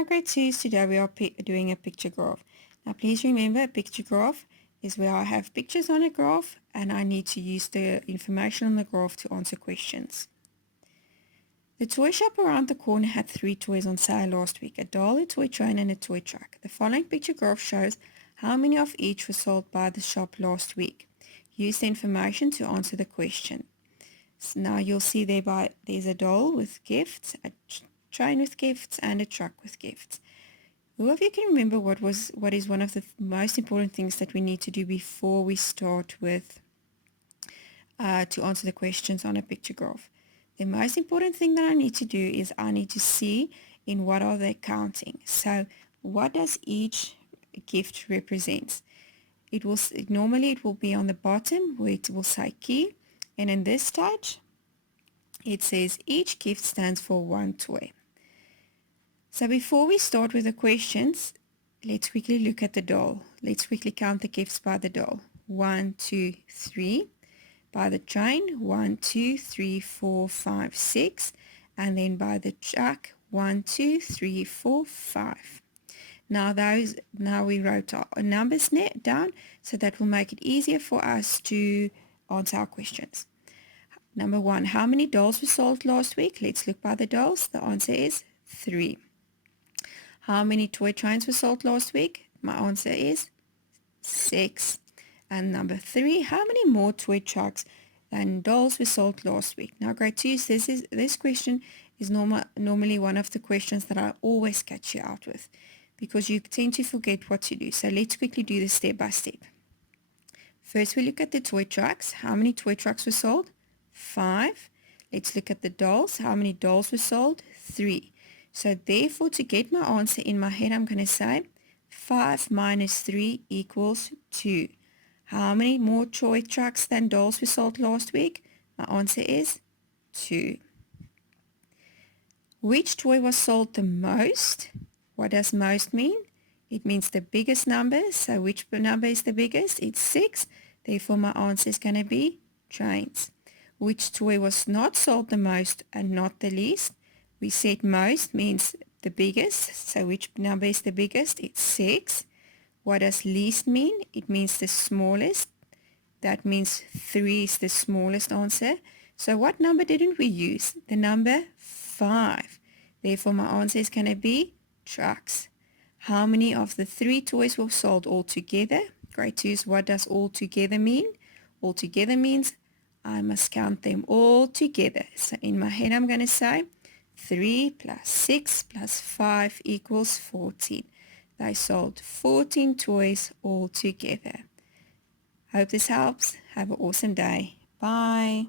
Hi grade 2s, today we are doing a picture graph. Now please remember, a picture graph is where I have pictures on a graph and I need to use the information on the graph to answer questions. The toy shop around the corner had 3 toys on sale last week, a doll, a toy train and a toy truck. The following picture graph shows how many of each were sold by the shop last week. Use the information to answer the question. So now you'll see there's a doll with gifts, a train with gifts and a truck with gifts. Who of you can remember what is one of the most important things that we need to do before we start with to answer the questions on a picture graph? The most important thing that I need to do is I need to see in what are they counting. So what does each gift represent? Normally it will be on the bottom where it will say key, and in this stage it says each gift stands for 1 toy. So before we start with the questions, let's quickly look at the doll. Let's quickly count the gifts by the doll. 1, 2, 3. By the train, 1, 2, 3, 4, 5, 6. And then by the truck, 1, 2, 3, 4, 5. Now we wrote our numbers down, so that will make it easier for us to answer our questions. Number 1, how many dolls were sold last week? Let's look by the dolls. The answer is 3. How many toy trains were sold last week? My answer is 6. And number 3, how many more toy trucks than dolls were sold last week? Now grade 2, this question is normally one of the questions that I always catch you out with, because you tend to forget what to do. So let's quickly do this step by step. First we look at the toy trucks. How many toy trucks were sold? 5. Let's look at the dolls. How many dolls were sold? 3. So therefore, to get my answer in my head, I'm going to say 5 minus 3 equals 2. How many more toy trucks than dolls were sold last week? My answer is 2. Which toy was sold the most? What does most mean? It means the biggest number. So which number is the biggest? It's 6. Therefore, my answer is going to be trains. Which toy was not sold the most and not the least? We said most means the biggest. So which number is the biggest? It's 6. What does least mean? It means the smallest. That means 3 is the smallest answer. So what number didn't we use? The number 5. Therefore, my answer is going to be trucks. How many of the 3 toys were sold altogether? Grade 2's, what does altogether mean? Altogether means I must count them all together. So in my head, I'm going to say 3 plus 6 plus 5 equals 14. They sold 14 toys all together. Hope this helps. Have an awesome day. Bye.